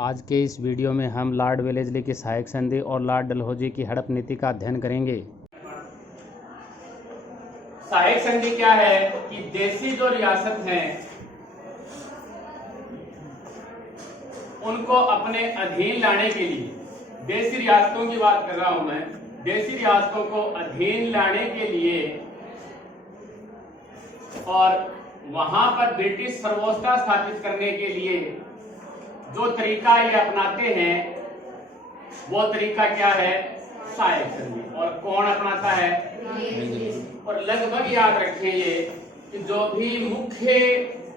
आज के इस वीडियो में हम लॉर्ड वेलेस्ली की सहायक संधि और लॉर्ड डलहौजी की हड़प नीति का अध्ययन करेंगे। सहायक संधि क्या है कि देशी जो रियासत हैं उनको अपने अधीन लाने के लिए, देशी रियासतों की बात कर रहा हूं मैं, देशी रियासतों को अधीन लाने के लिए और वहां पर ब्रिटिश सर्वोच्चता स्थापित करने के लिए जो तरीका ये अपनाते हैं वो तरीका क्या है? सहायक संधि। और कौन अपनाता है? और लगभग याद रखें ये कि जो भी मुख्य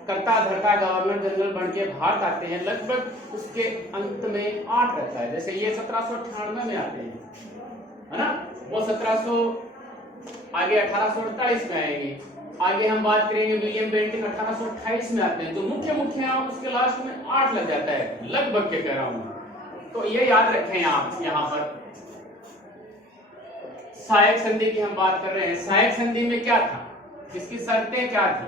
कर्ता धर्ता गवर्नर जनरल बन के भारत आते हैं लगभग उसके अंत में 8 रहता है। जैसे ये 1798 में आते हैं, है ना, वो 1700 आगे 1848 में आएंगे। आगे हम बात करेंगे विलियम बेंटिंग 1828 में आते हैं। जो मुख्य हैं उसके लास्ट में 8 लग जाता है, लगभग के कह रहा हूं। तो ये याद रखें आप यहां पर सहायक संधि की हम बात कर रहे हैं। सहायक संधि में क्या था, इसकी शर्तें क्या थी,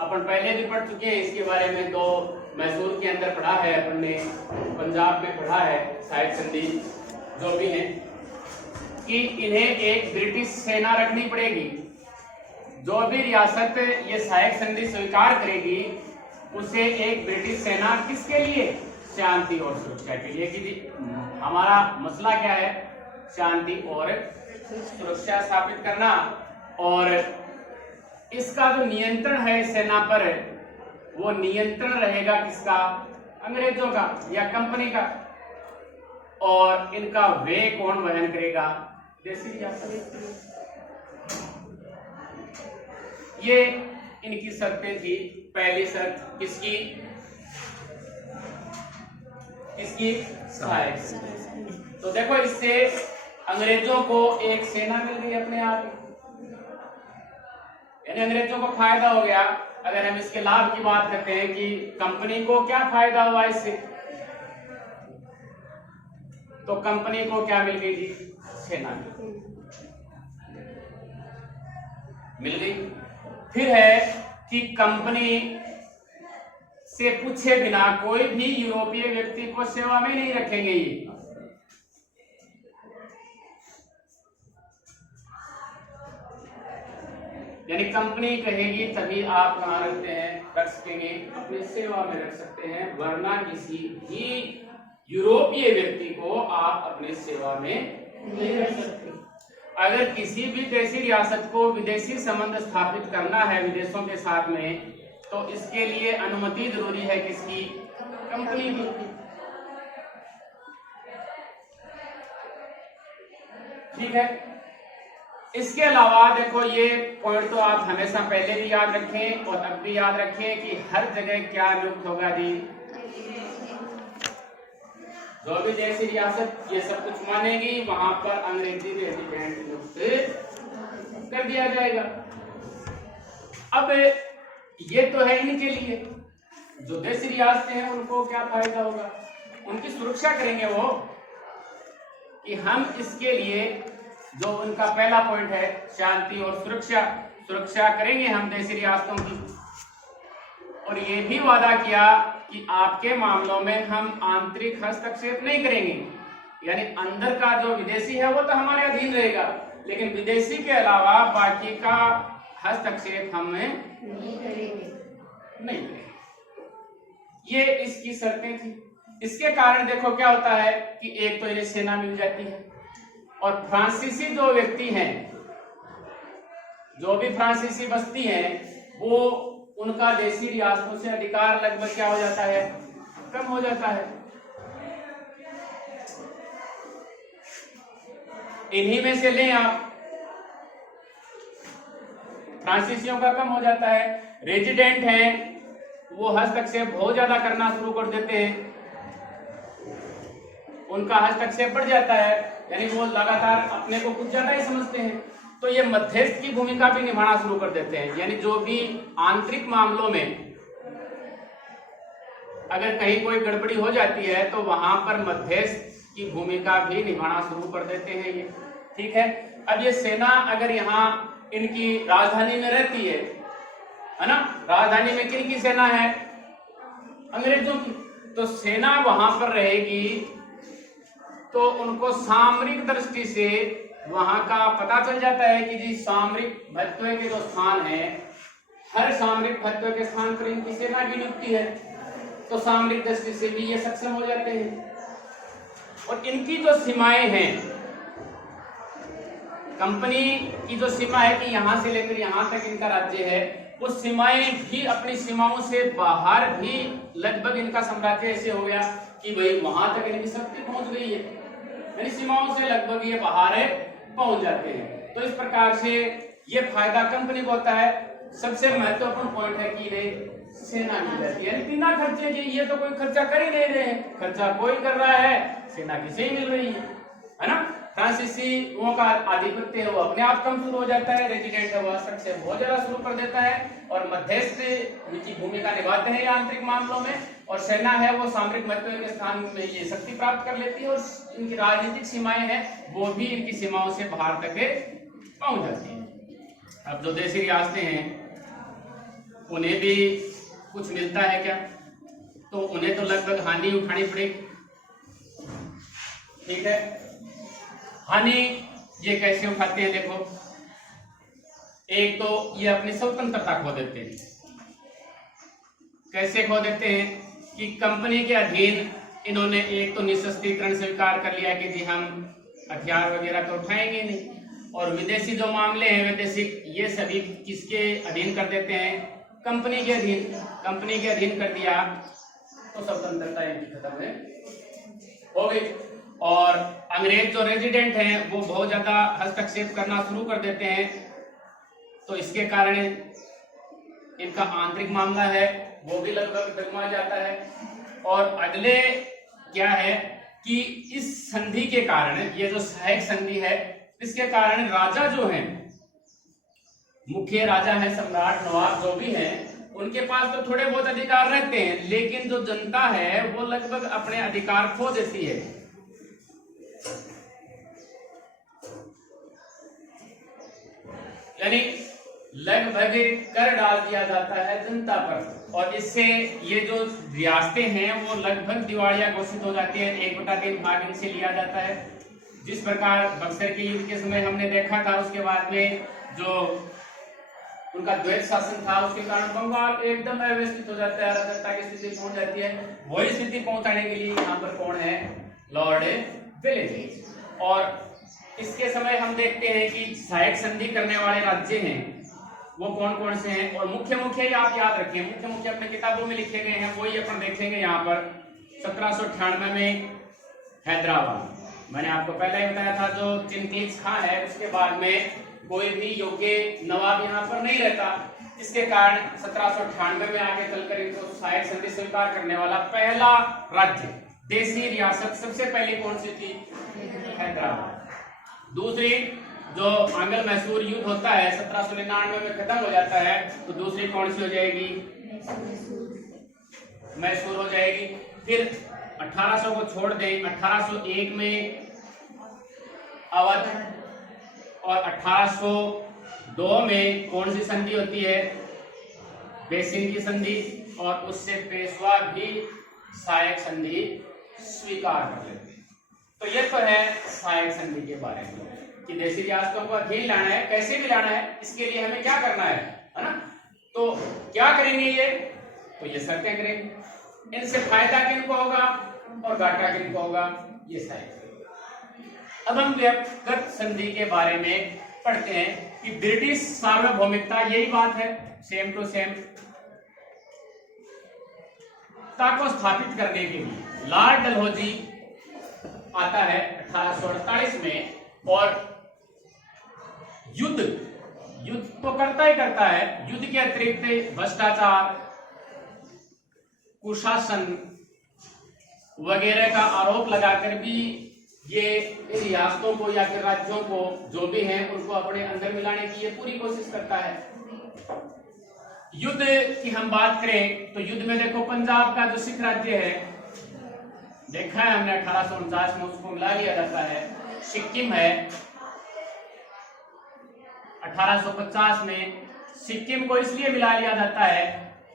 अपन पहले भी पढ़ चुके हैं इसके बारे में। तो मैसूर के अंदर पढ़ा है अपन ने, पंजाब में पढ़ा है सहायक संधि जो भी है कि इन्हें एक ब्रिटिश सेना रखनी पड़ेगी। जो भी रियासत ये सहायक संधि स्वीकार करेगी उसे एक ब्रिटिश सेना किसके लिए? शांति और सुरक्षा के लिए। कि हमारा मसला क्या है? शांति और सुरक्षा स्थापित करना। और इसका जो नियंत्रण है सेना पर, वो नियंत्रण रहेगा किसका? अंग्रेजों का या कंपनी का। और इनका व्यय कौन वहन करेगा? देशी रियासत। ये इनकी शर्तें थी। पहली शर्त किसकी? सहायक। तो देखो इससे अंग्रेजों को एक सेना मिल गई अपने आप, यानी अंग्रेजों को फायदा हो गया। अगर हम इसके लाभ की बात करते हैं कि कंपनी को क्या फायदा हुआ इससे, तो कंपनी को क्या मिल गई जी? सेना मिल गई। फिर है कि कंपनी से पूछे बिना कोई भी यूरोपीय व्यक्ति को सेवा में नहीं रखेंगे ये। यानी कंपनी कहेगी तभी आप कहां रखते हैं, रख सकेंगे, अपनी सेवा में रख सकते हैं, वरना किसी भी यूरोपीय व्यक्ति को आप अपनी सेवा में नहीं रख सकते। अगर किसी भी देशी रियासत को विदेशी संबंध स्थापित करना है विदेशों के साथ में, तो इसके लिए अनुमति जरूरी है किसकी? कंपनी की। ठीक है। इसके अलावा देखो ये पॉइंट तो आप हमेशा पहले भी याद रखें और अब भी याद रखें कि हर जगह क्या नियुक्त होगा जी? जो भी देशी रियासत ये सब कुछ मानेगी वहां पर अंग्रेजी रेजिडेंट नियुक्त कर दिया जाएगा। अब ये तो है इनके लिए, जो देशी रियासतें हैं उनको क्या फायदा होगा? उनकी सुरक्षा करेंगे वो, कि हम इसके लिए जो उनका पहला पॉइंट है शांति और सुरक्षा करेंगे हम देशी रियासतों की। और ये भी वादा किया कि आपके मामलों में हम आंतरिक हस्तक्षेप नहीं करेंगे, यानी अंदर का जो विदेशी है वो तो हमारे अधीन रहेगा, लेकिन विदेशी के अलावा बाकी का हस्तक्षेप हम नहीं करेंगे। ये इसकी शर्तें थी। इसके कारण देखो क्या होता है कि एक तो ये सेना मिल जाती है, और फ्रांसीसी जो व्यक्ति हैं, जो भी फ्रांसीसी बस्ती हैं, वो उनका देशी रियासतों से अधिकार लगभग क्या हो जाता है? कम हो जाता है। इन्हीं में से लें आप, फ्रांसीसियों का कम हो जाता है। रेजिडेंट हैं वो हस्तक्षेप बहुत ज्यादा करना शुरू कर देते हैं, उनका हस्तक्षेप बढ़ जाता है, यानी वो लगातार अपने को कुछ ज्यादा ही समझते हैं। तो ये मध्यस्थ की भूमिका भी निभाना शुरू कर देते हैं, यानी जो भी आंतरिक मामलों में अगर कहीं कोई गड़बड़ी हो जाती है तो वहां पर मध्यस्थ की भूमिका भी निभाना शुरू कर देते हैं ये। ठीक है। अब ये सेना अगर यहाँ इनकी राजधानी में रहती है ना, राजधानी में किन की सेना है? अंग्रेजों की। तो सेना वहां पर रहेगी, तो उनको सामरिक दृष्टि से वहां का पता चल जाता है कि जी सामरिक महत्व के जो स्थान है, हर सामरिक महत्व के स्थान पर इनकी सेना की नियुक्ति है, तो सामरिक दृष्टि से भी ये सक्षम हो जाते हैं। और इनकी जो सीमाएं हैं, कंपनी की जो सीमा है कि यहां से लेकर यहां तक इनका राज्य है, वो सीमाएं भी अपनी सीमाओं से बाहर भी लगभग इनका साम्राज्य ऐसे हो गया कि भाई वहां तक इनकी शक्ति पहुंच गई है, यानी सीमाओं से लगभग ये बाहर पहुंच जाते हैं। तो इस प्रकार से ये फायदा कंपनी को होता है। सबसे महत्वपूर्ण पॉइंट है कि इन्हें सेना मिल जाती है, बिना खर्चे के। ये तो कोई खर्चा कर ही नहीं रहे हैं, खर्चा कोई कर रहा है, सेना किसे ही मिल रही है ना। फ्रांसीसियों का आधिपत्य है वो अपने आप कम शुरू हो जाता है, रेजिडेंट है वो हस्तक्षेप बहुत ज्यादा शुरू कर देता है और मध्यस्थ की भूमिका निभाते हैं आंतरिक मामलों में, और सेना है वो सामरिक महत्व के स्थान में ये शक्ति प्राप्त कर लेती है, और इनकी राजनीतिक सीमाएं हैं वो भी इनकी सीमाओं से बाहर तक पहुंच जाती है। अब जो देशी रियासतें हैं उन्हें भी कुछ मिलता है क्या, तो उन्हें तो लगभग हानि उठानी पड़ेगी। ठीक है, हानि ये कैसे उठाते हैं, देखो एक तो ये अपनी स्वतंत्रता खो देते हैं। कैसे खो देते हैं कि कंपनी के अधीन इन्होंने एक तो निशस्त्रीकरण स्वीकार कर लिया कि जी हम हथियार वगैरह तो उठाएंगे नहीं, और विदेशी जो मामले हैं वैदेशिक ये सभी किसके अधीन कर देते हैं, कंपनी के अधीन। कंपनी के अधीन कर दिया तो स्वतंत्रता इनकी खत्म हो गई, और अंग्रेज जो रेजिडेंट हैं वो बहुत ज्यादा हस्तक्षेप करना शुरू कर देते हैं, तो इसके कारण इनका आंतरिक मामला है वो भी लगभग डगमगा जाता है। और अगले क्या है कि इस संधि के कारण, ये जो सहायक संधि है, इसके कारण राजा जो हैं, मुख्य राजा है, सम्राट, नवाब जो भी हैं, उनके पास तो थोड़े बहुत अधिकार रहते हैं, लेकिन जो जनता है वो लगभग अपने अधिकार खो देती है। यानी लगभग कर डाल दिया जाता है जनता पर, और इससे ये जो रियासतें हैं वो लगभग दिवालिया घोषित हो जाती है। 1/3 भाग इनसे लिया जाता है। जिस प्रकार बक्सर के युद्ध के समय हमने देखा था, उसके बाद में जो उनका द्वैत शासन था उसके कारण बंगाल एकदम अव्यवस्थित हो जाता है, अराजकता की स्थिति पहुंच जाती है। वही स्थिति पहुंचाने के लिए यहाँ पर कौन है, लॉर्ड वेलेस्ली। और इसके समय हम देखते हैं कि सहायक संधि करने वाले राज्य हैं वो कौन कौन से हैं, और मुख्य मुख्य आप याद रखिए, मुख्य मुख्य अपने किताबों में लिखे गए हैं, वही अपन देखेंगे यहाँ पर। 1798 में हैदराबाद, मैंने आपको पहले ही बताया था, जो चिंगीज खान है उसके बाद में कोई भी योग्य नवाब यहाँ पर नहीं रहता, इसके कारण 1798 में आगे चलकर इनको सहायक संधि स्वीकार करने वाला पहला राज्य, देशी रियासत सबसे पहले कौन सी थी, हैदराबाद। दूसरी जो आंग्ल मैसूर युद्ध होता है 1799 में खत्म हो जाता है, तो दूसरी कौन सी हो जाएगी, मैसूर हो जाएगी। फिर 1800 को छोड़ दें, 1801 में अवध, और 1802 में कौन सी संधि होती है, बेसिन की संधि, और उससे पेशवा भी सहायक संधि स्वीकार कर लेते हैं। तो ये तो है सहायक संधि के बारे में कि देशी रियासतों को अधीन लाना है, कैसे भी लाना है, इसके लिए हमें क्या करना है ना। तो क्या करेंगे ये, तो ये शर्तें करेंगे, इनसे फायदा किनको होगा और घाटा किनको होगा, ये सहायक। अब हम व्यक्तिगत संधि के बारे में पढ़ते हैं कि ब्रिटिश सार्वभौमिकता, यही बात है, सेम टू सेम को स्थापित करने के लिए लॉर्ड डलहौजी आता है 1848 में, और युद्ध तो करता ही करता है, युद्ध के अतिरिक्त भ्रष्टाचार, कुशासन वगैरह का आरोप लगाकर भी ये रियासतों को या फिर राज्यों को जो भी हैं उनको अपने अंदर मिलाने की ये पूरी कोशिश करता है। युद्ध की हम बात करें तो युद्ध में देखो, पंजाब का जो सिख राज्य है, देखा है हमने 1849 में उसको मिला लिया जाता है। सिक्किम है 1850 में, सिक्किम को इसलिए मिला लिया जाता है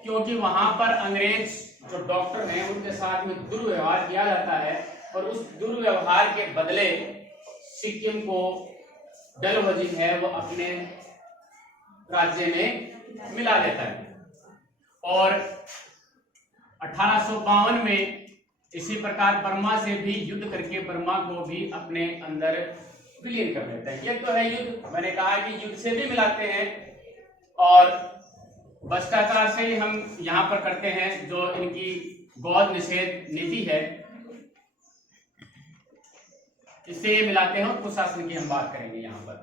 क्योंकि वहां पर अंग्रेज जो डॉक्टर हैं उनके साथ में दुर्व्यवहार किया जाता है और उस दुर्व्यवहार के बदले सिक्किम को डलहौजी है वो अपने राज्य में मिला लेता है। और 1852 में इसी प्रकार बर्मा से भी युद्ध करके बर्मा को भी अपने अंदर विलीन कर लेते हैं। ये तो है युद्ध, मैंने कहा कि युद्ध से भी मिलाते हैं और भ्रष्टाचार से ही हम यहाँ पर करते हैं। जो इनकी गोद निषेध नीति है इससे ये मिलाते हैं। कुशासन की हम बात करेंगे यहाँ पर।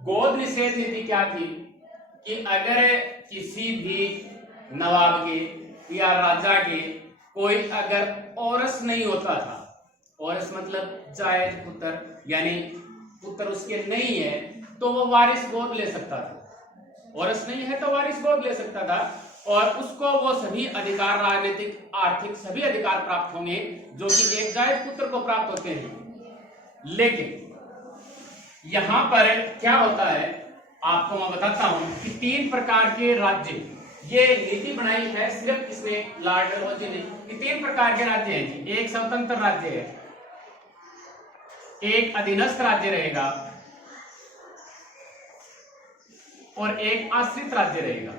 गोद निषेध नीति क्या थी कि अगर किसी भी नवाब के या राजा के कोई अगर औरस नहीं होता था, औरस मतलब जायज पुत्र, यानी पुत्र उसके नहीं है तो वो वारिस गोद ले सकता था। औरस नहीं है तो वारिस गोद ले सकता था और उसको वो सभी अधिकार, राजनीतिक आर्थिक सभी अधिकार प्राप्त होंगे जो कि एक जायज पुत्र को प्राप्त होते हैं। लेकिन यहां पर क्या होता है आपको मैं बताता हूं कि 3 प्रकार के राज्य, ये नीति बनाई है सिर्फ किसने, लॉर्ड डलहौजी ने, कि 3 प्रकार के राज्य हैं। एक स्वतंत्र राज्य है, एक अधीनस्थ राज्य रहेगा और एक आश्रित राज्य रहेगा।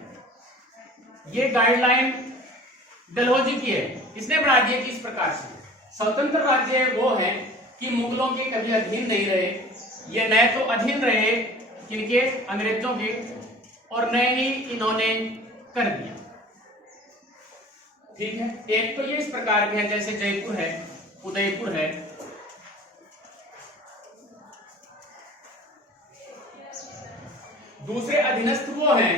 ये गाइडलाइन डलहौजी की है, इसने बना दिया कि इस प्रकार से स्वतंत्र राज्य वो है कि मुगलों के कभी अधीन नहीं रहे, ये न तो अधीन रहे किनके, अंग्रेजों के, और न ही इन्होंने कर दिया। ठीक है, एक तो ये इस प्रकार के हैं जैसे जयपुर है, उदयपुर है, दूसरे अधीनस्थ वो हैं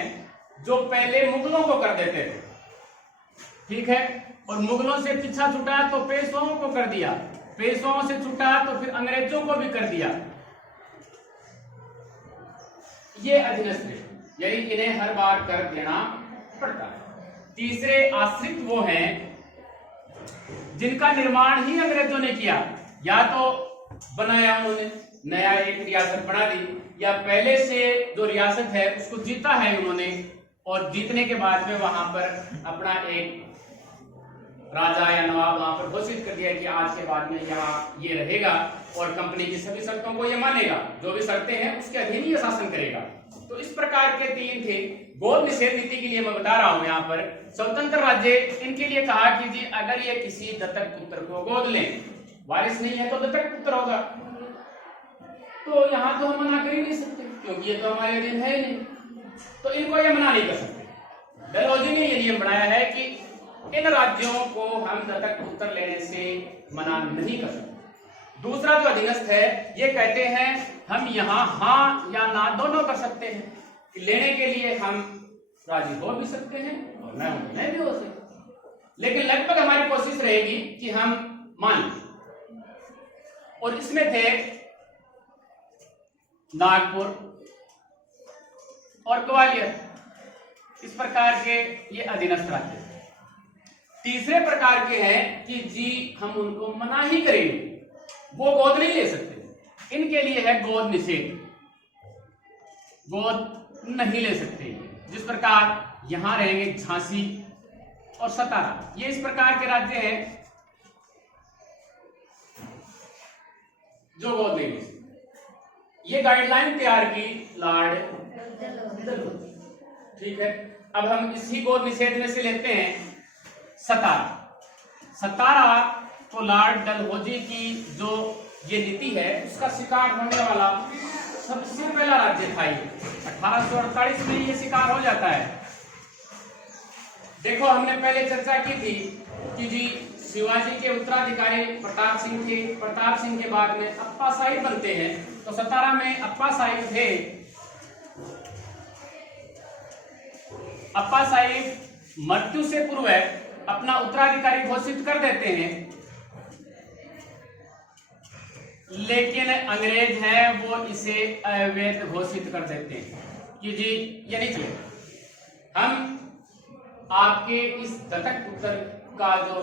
जो पहले मुगलों को कर देते थे। ठीक है, और मुगलों से पीछा छुटा तो पेशवाओं को कर दिया, पेशवाओं से छुटा तो फिर अंग्रेजों को भी कर दिया। ये अधीनस्थ है, यानी इन्हें हर बार कर देना पड़ता है। तीसरे आश्रित वो हैं जिनका निर्माण ही अंग्रेजों ने किया, या तो बनाया उन्होंने, नया एक रियासत बना दी, या पहले से जो रियासत है उसको जीता है उन्होंने और जीतने के बाद में वहां पर अपना एक राजा या नवाब वहां पर घोषित कर दिया कि आज के बाद में यहाँ ये रहेगा और कंपनी की सभी शर्तों को ये मानेगा, जो भी शर्तें हैं उसके अधीन ही शासन करेगा। तो इस प्रकार के 3 थे। गोद निषेध नीति के लिए मैं बता रहा हूं यहाँ पर स्वतंत्र राज्य, इनके लिए कहा कि जी अगर ये किसी दत्तक पुत्र को गोद लें, वारिस नहीं है तो दत्तक पुत्र होगा, तो यहाँ तो हम मना कर ही नहीं सकते क्योंकि ये तो हमारे अधीन है ही नहीं, तो इनको ये मना नहीं कर सकते। डलहौजी ने ये नियम बनाया है कि इन राज्यों को हम दत्तक पुत्र लेने से मना नहीं कर सकते। दूसरा जो अधीनस्थ है ये कहते हैं हम यहाँ हाँ या ना दोनों कर सकते हैं, कि लेने के लिए हम राजी हो भी सकते हैं और नहीं भी हो सकते, लेकिन लगभग हमारी कोशिश रहेगी कि हम मान लें। और इसमें थे नागपुर और ग्वालियर, इस प्रकार के ये अधीनस्थ राज्य। तीसरे प्रकार के हैं कि जी हम उनको मना ही करेंगे, वो गोद नहीं ले सकते, इनके लिए है गोद निषेध, गोद नहीं ले सकते। जिस प्रकार यहां रहेंगे झांसी और सतारा, ये इस प्रकार के राज्य हैं जो गोद नहीं ले सकते। ये गाइडलाइन तैयार की लॉर्ड डलहौजी। ठीक है, अब हम इसी गोद निषेध में से लेते हैं सतारा। सतारा तो लॉर्ड डलहौजी की जो ये नीति है उसका शिकार होने वाला सबसे पहला राज्य था। ये 1848 में ये शिकार हो जाता है। देखो हमने पहले चर्चा की थी कि जी शिवाजी के उत्तराधिकारी प्रताप सिंह के बाद में अप्पा साहिब बनते हैं, तो सतारा में अप्पा साहिब थे। अप्पा साहिब मृत्यु से पूर्व अपना उत्तराधिकारी घोषित कर देते हैं, लेकिन अंग्रेज हैं वो इसे अवैध घोषित कर देते हैं कि जी ये नहीं चलेगा, हम आपके इस दत्तक पुत्र का जो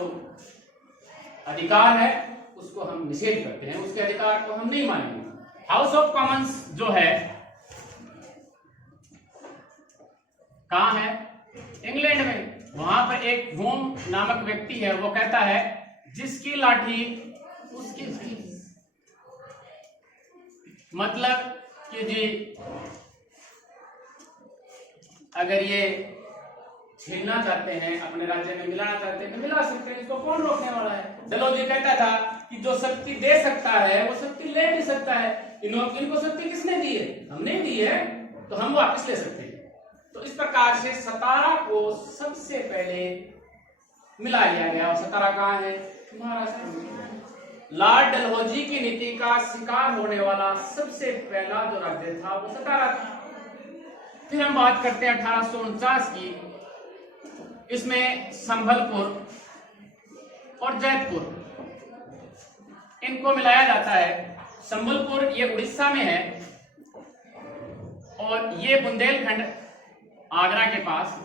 अधिकार है उसको हम निषेध करते हैं, उसके अधिकार को हम नहीं मानेंगे। हाउस ऑफ कॉमन्स जो है कहां है, इंग्लैंड में, वहां पर एक होम नामक व्यक्ति है, वो कहता है जिसकी लाठी उसकी उसकी। मतलब कि जी अगर ये छीनना चाहते हैं, अपने राज्य में मिलाना चाहते हैं तो मिला सकते हैं, इसको कौन रोकने वाला है। डलहौजी कहता था कि जो शक्ति दे सकता है वो शक्ति ले भी सकता है। इनको शक्ति किसने दी है? हमने दी है, तो हम वापस ले सकते हैं। तो इस प्रकार से सतारा को सबसे पहले मिला लिया गया। और सतारा कहाँ है? महाराष्ट्र में। लॉर्ड डलहौजी की नीति का शिकार होने वाला सबसे पहला जो राज्य था वो सतारा था। फिर हम बात करते हैं 1849 की। इसमें संभलपुर और जैतपुर इनको मिलाया जाता है। संबलपुर ये उड़ीसा में है और ये बुंदेलखंड आगरा के पास।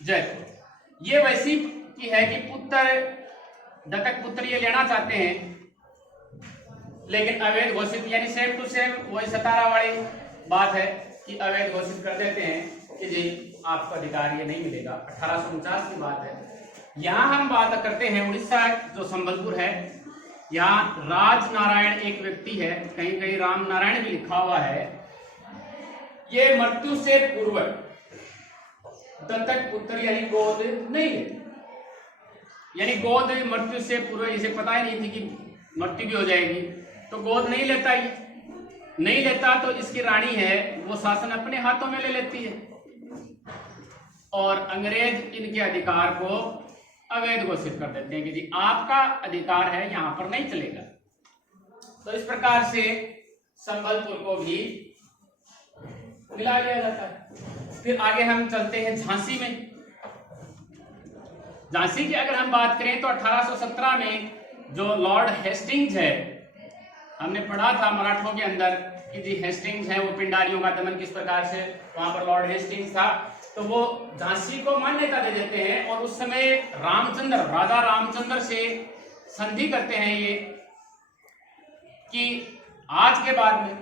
जयपुर ये वैसी की है कि पुत्र दत्तक पुत्र ये लेना चाहते हैं लेकिन अवैध घोषित, यानी सेम टू सेम वही सतारा वाली बात है कि अवैध घोषित कर देते हैं कि जी आपको अधिकार ये नहीं मिलेगा। 1849 की बात है। यहां हम बात करते हैं उड़ीसा जो संबलपुर है। यहाँ राज नारायण एक व्यक्ति है, कहीं कहीं राम नारायण भी लिखा हुआ है। ये मृत्यु से पूर्व दत्तक पुत्र यानी गोद नहीं लेते, यानी गोद मृत्यु से पूर्व इसे पता ही नहीं थी कि मृत्यु भी हो जाएगी, तो गोद नहीं लेता। ये नहीं लेता तो इसकी रानी है वो शासन अपने हाथों में ले लेती है और अंग्रेज इनके अधिकार को अवैध घोषित कर देते हैं कि जी आपका अधिकार है, यहां पर नहीं चलेगा। तो इस प्रकार से संबलपुर को भी मिला लिया जाता है। फिर आगे हम चलते हैं झांसी में। झांसी की अगर हम बात करें तो 1817 में जो लॉर्ड हेस्टिंग्स है, हमने पढ़ा था मराठों के अंदर कि जी हेस्टिंग्स है वो पिंडारियों का दमन किस प्रकार से, वहां पर लॉर्ड हेस्टिंग्स था। तो वो झांसी को मान्यता दे देते हैं और उस समय रामचंद्र, राजा रामचंद्र से संधि करते हैं ये कि आज के बाद में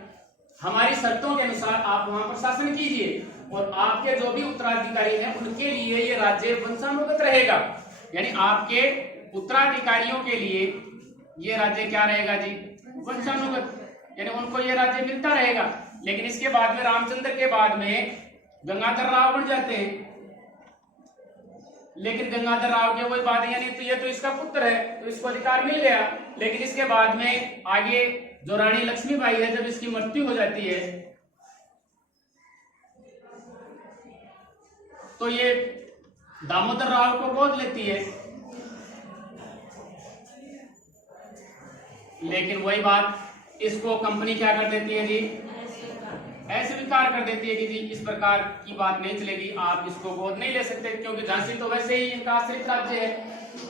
हमारी शर्तों के अनुसार आप वहां पर शासन कीजिए और आपके जो भी उत्तराधिकारी हैं उनके लिए ये राज्य वंशानुगत रहेगा। यानी आपके उत्तराधिकारियों के लिए ये राज्य क्या रहेगा जी? वंशानुगत, यानी उनको ये राज्य मिलता रहेगा। लेकिन इसके बाद में रामचंद्र के बाद में गंगाधर राव बन जाते हैं। लेकिन गंगाधर राव के वही बात है, यानी तो ये तो इसका पुत्र है तो इसको अधिकार मिल गया। लेकिन इसके बाद में आगे जो रानी लक्ष्मीबाई है, जब इसकी मृत्यु हो जाती है तो ये दामोदर राव को गोद लेती है। लेकिन वही बात, इसको कंपनी क्या कर देती है जी? अस्वीकार कर देती है कि जी इस प्रकार की बात नहीं चलेगी, आप इसको गोद नहीं ले सकते, क्योंकि झांसी तो वैसे ही इनका आश्रित राज्य है।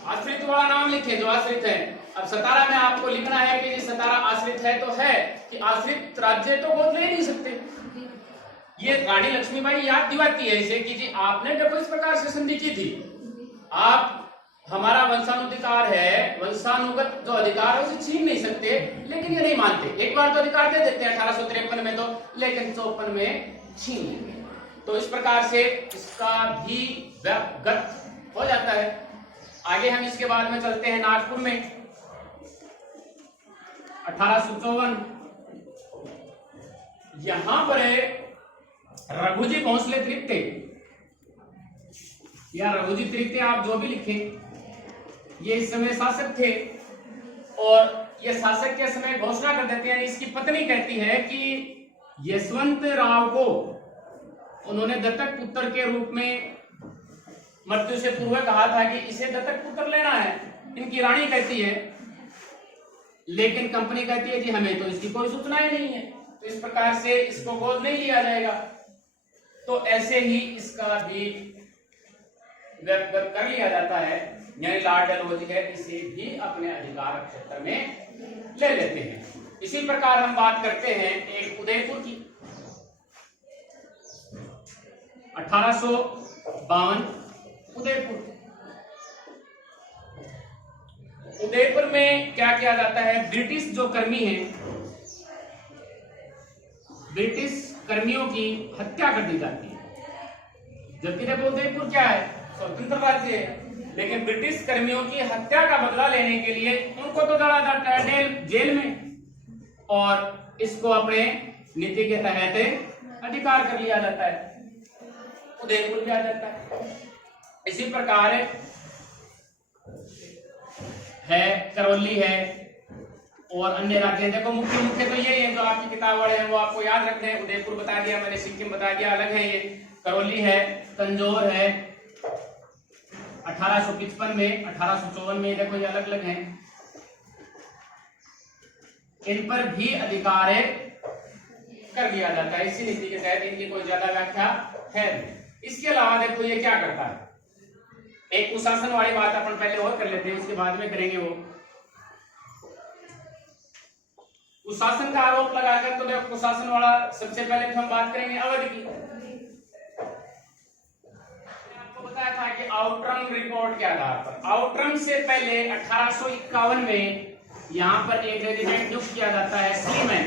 आश्रित वाला नाम लिखे जो आश्रित है। अब सतारा में आपको लिखना है कि सतारा आश्रित है तो है कि आश्रित राज्य तो गोद ले नहीं सकते। ये रानी लक्ष्मीबाई याद दिलाती है इसे कि जी आपने देखो इस प्रकार से संधि की थी, आप हमारा वंशानुधिकार है, वंशानुगत जो अधिकार है उसे छीन नहीं सकते। लेकिन ये नहीं मानते, एक बार तो अधिकार दे देते हैं 1853 में तो, लेकिन 54 में छीन लेंगे। तो इस प्रकार से इसका भी व्यवगत हो जाता है। आगे हम इसके बाद में चलते हैं नागपुर में 1854। यहां पर रघुजी भोसले तृप्ते या रघुजी तृप्ते, आप जो भी लिखें, ये इस समय शासक थे और ये शासक के समय घोषणा कर देते हैं। इसकी पत्नी कहती है कि यशवंत राव को उन्होंने दत्तक पुत्र के रूप में मृत्यु से पूर्व कहा था कि इसे दत्तक पुत्र लेना है। इनकी रानी कहती है, लेकिन कंपनी कहती है जी हमें तो इसकी कोई सूचना ही नहीं है, तो इस प्रकार से इसको गोद नहीं लिया जाएगा। तो ऐसे ही इसका भी व्यवगत कर लिया जाता है, यानी लॉर्ड डलहौजी है इसे भी अपने अधिकार क्षेत्र में ले लेते हैं। इसी प्रकार हम बात करते हैं एक उदयपुर की। 1852 उदयपुर। उदयपुर में क्या किया जाता है? ब्रिटिश जो कर्मी हैं, ब्रिटिश कर्मियों की हत्या कर दी जाती है। जबकि देखो उदयपुर क्या है, स्वतंत्र राज्य है, लेकिन ब्रिटिश कर्मियों की हत्या का बदला लेने के लिए उनको तो डाला जाता है जेल में, और इसको अपने नीति के तहत अधिकार कर लिया जाता है, उदयपुर भी आ जाता है। इसी प्रकार है करौली है और अन्य राज्य। देखो मुख्य मुख्य तो ये है जो आपकी किताब वाले हैं वो आपको याद रखते हैं। उदयपुर बता दिया मैंने, सिक्किम बता दिया, अलग है ये। करौली है, तंजौर है 1855 में, 1854 में, देखो ये अलग अलग हैं। इन पर भी अधिकार कर दिया जाता है इसी नीति के तहत, इनकी कोई ज्यादा व्याख्या है। इसके अलावा देखो ये क्या करता है, एक कुशासन वाली बात अपन पहले और कर लेते हैं, उसके बाद में करेंगे वो कुशासन का आरोप लगाकर। तो देखो कुशासन वाला सबसे पहले हम बात करेंगे अवध की। आपको बताया था कि आउटरम रिपोर्ट के आधार पर, आउटरम से पहले 1851 में यहां पर एक रेजिमेंट नियुक्त किया जाता है, स्लीमैन।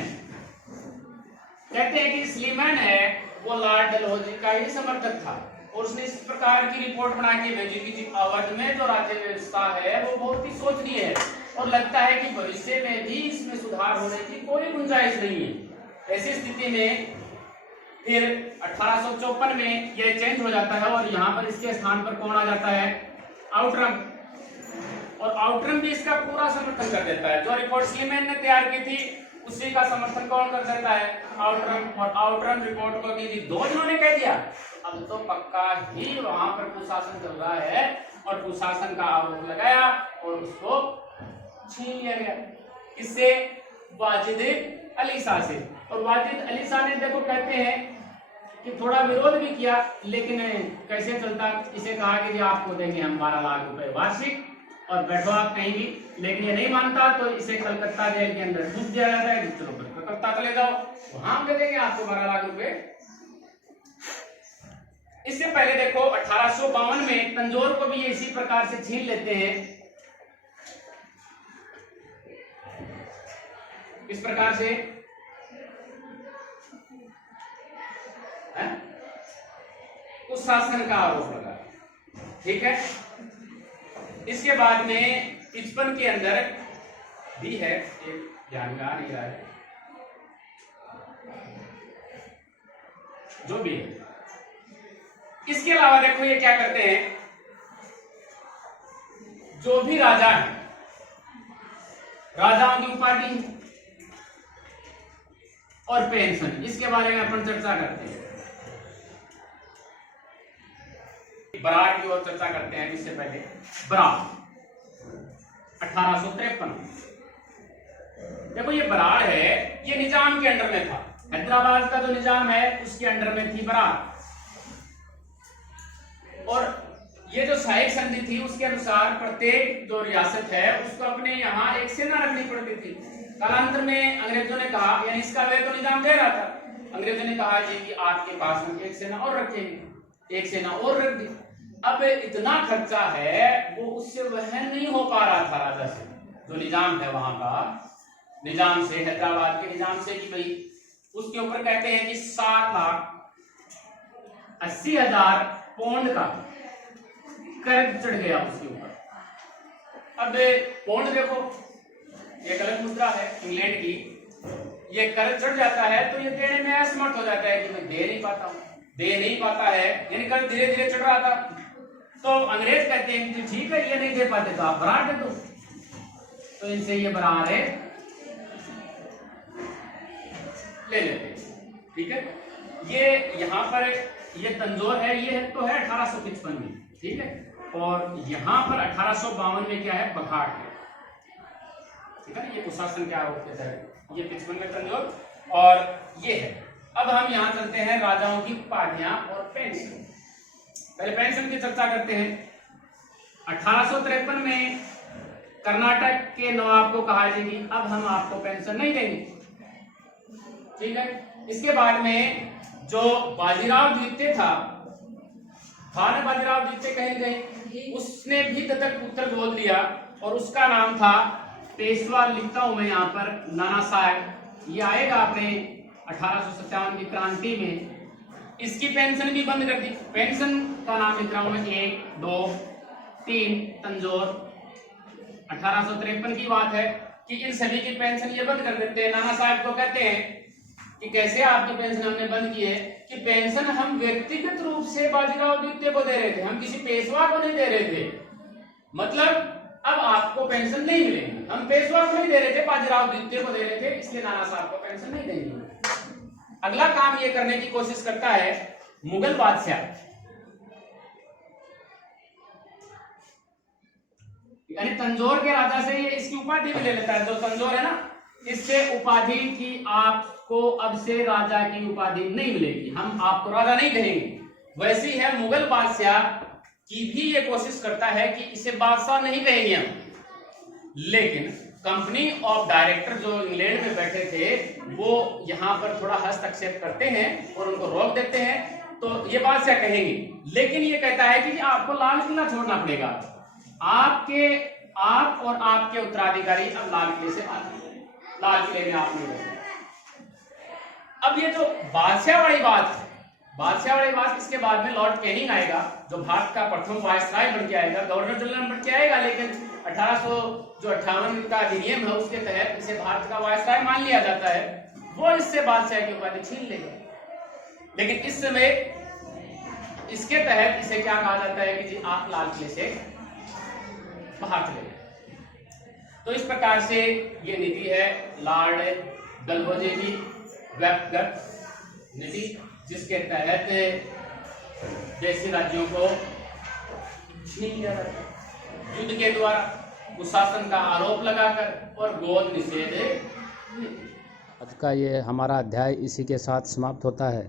कहते हैं कि स्लीमैन है वो लॉर्ड डलहौजी का ही समर्थक था, और उसने इस प्रकार की रिपोर्ट बना के भेजी कि अवध में जो राज्य व्यवस्था है वो बहुत ही शोचनीय है, और लगता है कि भविष्य में भी इसमें सुधार होने की कोई गुंजाइश नहीं है। ऐसी स्थिति में फिर 1854 में यह चेंज हो जाता है, और यहाँ पर इसके स्थान पर कौन आ जाता है, आउटरम। और आउटरम भी इसका पूरा समर्थन कर देता है। जो रिपोर्ट स्लीमैन ने तैयार की थी उसी का समर्थन कौन कर देता है, आउटरम। और आउटरम रिपोर्ट को भी दो जनों ने कह दिया, अब तो पक्का ही वहां पर कुशासन चल रहा है, और कुशासन का आरोप लगाया और उसको छीन लिया गया। इससे वाजिद अली शाह से। और वाजिद अली शाह ने देखो कहते हैं कि थोड़ा विरोध भी किया, लेकिन कैसे चलता, इसे कहा कि आपको देंगे हम 12 लाख रुपए वार्षिक और बैठवा कहीं भी, लेकिन ये नहीं मानता तो इसे कलकत्ता जेल के अंदर डूब दिया जाता है। चलो कलकत्ता चले जाओ, वहां हम दे देंगे आपको 12 लाख रुपए। इससे पहले देखो 1852 में तंजौर को भी इसी प्रकार से छीन लेते हैं। इस प्रकार से उस शासन का आरोप लगा, ठीक है। इसके बाद में 55 के अंदर भी है, एक ध्यान में आ नहीं रहा है, जो भी है। इसके अलावा देखो ये क्या करते हैं, जो भी राजा है, राजाओं की उपाधि और पेंशन, इसके बारे में अपन चर्चा करते हैं। बरार की ओर चर्चा करते हैं। इससे पहले बरार 1853, देखो ये बरार है, ये निजाम के अंडर में था। हैदराबाद का जो निजाम है उसके अंडर में थी बरार। और ये जो सहायक संधि थी उसके अनुसार प्रत्येक जो रियासत है उसको अपने यहाँ एक सेना रखनी पड़ती थी। कालांतर में अंग्रेजों ने कहा, यानी इसका वे तो निजाम दे रहा था, अंग्रेजों ने कहा जी कि आपके पास हम एक सेना और रखेंगे, एक सेना और रख दी। अब इतना खर्चा है वो उससे वहन नहीं हो पा रहा था राजा से, जो निजाम है वहां का निजाम से, हैदराबाद के निजाम से, कि भाई उसके ऊपर कहते हैं कि 7,80,000 पौंड का कर्ज चढ़ गया उसके ऊपर। अब पौंड देखो ये गलत मुद्रा है इंग्लैंड की, ये कर्ज चढ़ जाता है तो ये देने में असमर्थ हो जाता है कि मैं दे नहीं पाता है, यानी कर्ज धीरे धीरे चढ़ रहा था। तो अंग्रेज कहते हैं कि ठीक है ये नहीं दे पाते तो आप बरार दे दो, तो इनसे ये बरार है ले लेते, ठीक है। ये यहाँ पर ये तंजौर है, ये तो है 1855 में, ठीक है। और यहाँ पर 1852 में क्या है, बघाट है, ठीक है। ये कुशासन के आरोप के तहत ये 55 में तंजौर, और ये है। अब हम यहाँ चलते हैं राजाओं की उपाधियां और पेंशन। पहले पेंशन की चर्चा करते हैं। 1853 में कर्नाटक के नवाब को कहा कि अब हम आपको पेंशन नहीं देंगे, ठीक है। इसके बाद में जो बाजीराव द्वितीय था, बाजीराव द्वितीय कहीं गए, उसने भी तथक उत्तर बोल दिया, और उसका नाम था, पेशवा लिखता हूं मैं यहाँ पर, नाना साहेब। ये आएगा अपने 1857 की क्रांति में, इसकी पेंशन भी बंद कर दी। पेंशन का नाम लिख रहा हूं मैं 1 2 3 तंजौर। 1853 की बात है कि इन सभी की पेंशन ये बंद कर देते हैं। नाना साहब को कहते हैं कि कैसे आपकी पेंशन हमने बंद की है, कि पेंशन हम व्यक्तिगत रूप से बाजीराव द्वितीय को दे रहे थे, हम किसी पेशवा को नहीं दे रहे थे। मतलब अब आपको पेंशन नहीं मिलेगी, हम पेशवा को नहीं दे रहे थे, बाजीराव द्वितीय को दे रहे थे, इसलिए नाना साहब को पेंशन नहीं देंगे। अगला काम ये करने की कोशिश करता है मुगल बादशाह, यानी तंजौर के राजा से ये इसकी उपाधि भी ले लेता है। जो तंजौर है ना, इससे उपाधि की आपको अब से राजा की उपाधि नहीं मिलेगी, हम आपको राजा नहीं कहेंगे। वैसी है मुगल बादशाह की भी ये कोशिश करता है कि इसे बादशाह नहीं कहेंगे हम, लेकिन कंपनी ऑफ डायरेक्टर जो इंग्लैंड में बैठे थे वो यहाँ पर थोड़ा हस्तक्षेप करते हैं और उनको रोक देते हैं, तो ये बादशाह कहेंगे। लेकिन ये कहता है कि आपको लाल किला छोड़ना पड़ेगा, आप और आपके उत्तराधिकारी अब लाल किले से लाल किले में आप नहीं रहे। अब ये जो बादशाह वाली बात इसके बाद में लॉर्ड कैनिंग आएगा, जो भारत का प्रथम वायसराय बन के आएगा, गवर्नर जनरल बन के आएगा, लेकिन 1858 का अधिनियम है उसके तहत इसे भारत का वायसराय मान लिया जाता है। वो इससे बादशाह की उपाधि छीन लेगा, लेकिन इस समय इसके तहत इसे क्या कहा जाता है कि जी आप लाल किले से बाहर चले। तो इस प्रकार से ये नीति है लॉर्ड डलहौजी की व्यक्तिगत नीति, जिसके तहत देशी राज्यों को छीन लिया जाता है युद्ध के द्वारा, कुशासन का आरोप लगाकर और गोद निषेध। आज का ये हमारा अध्याय इसी के साथ समाप्त होता है।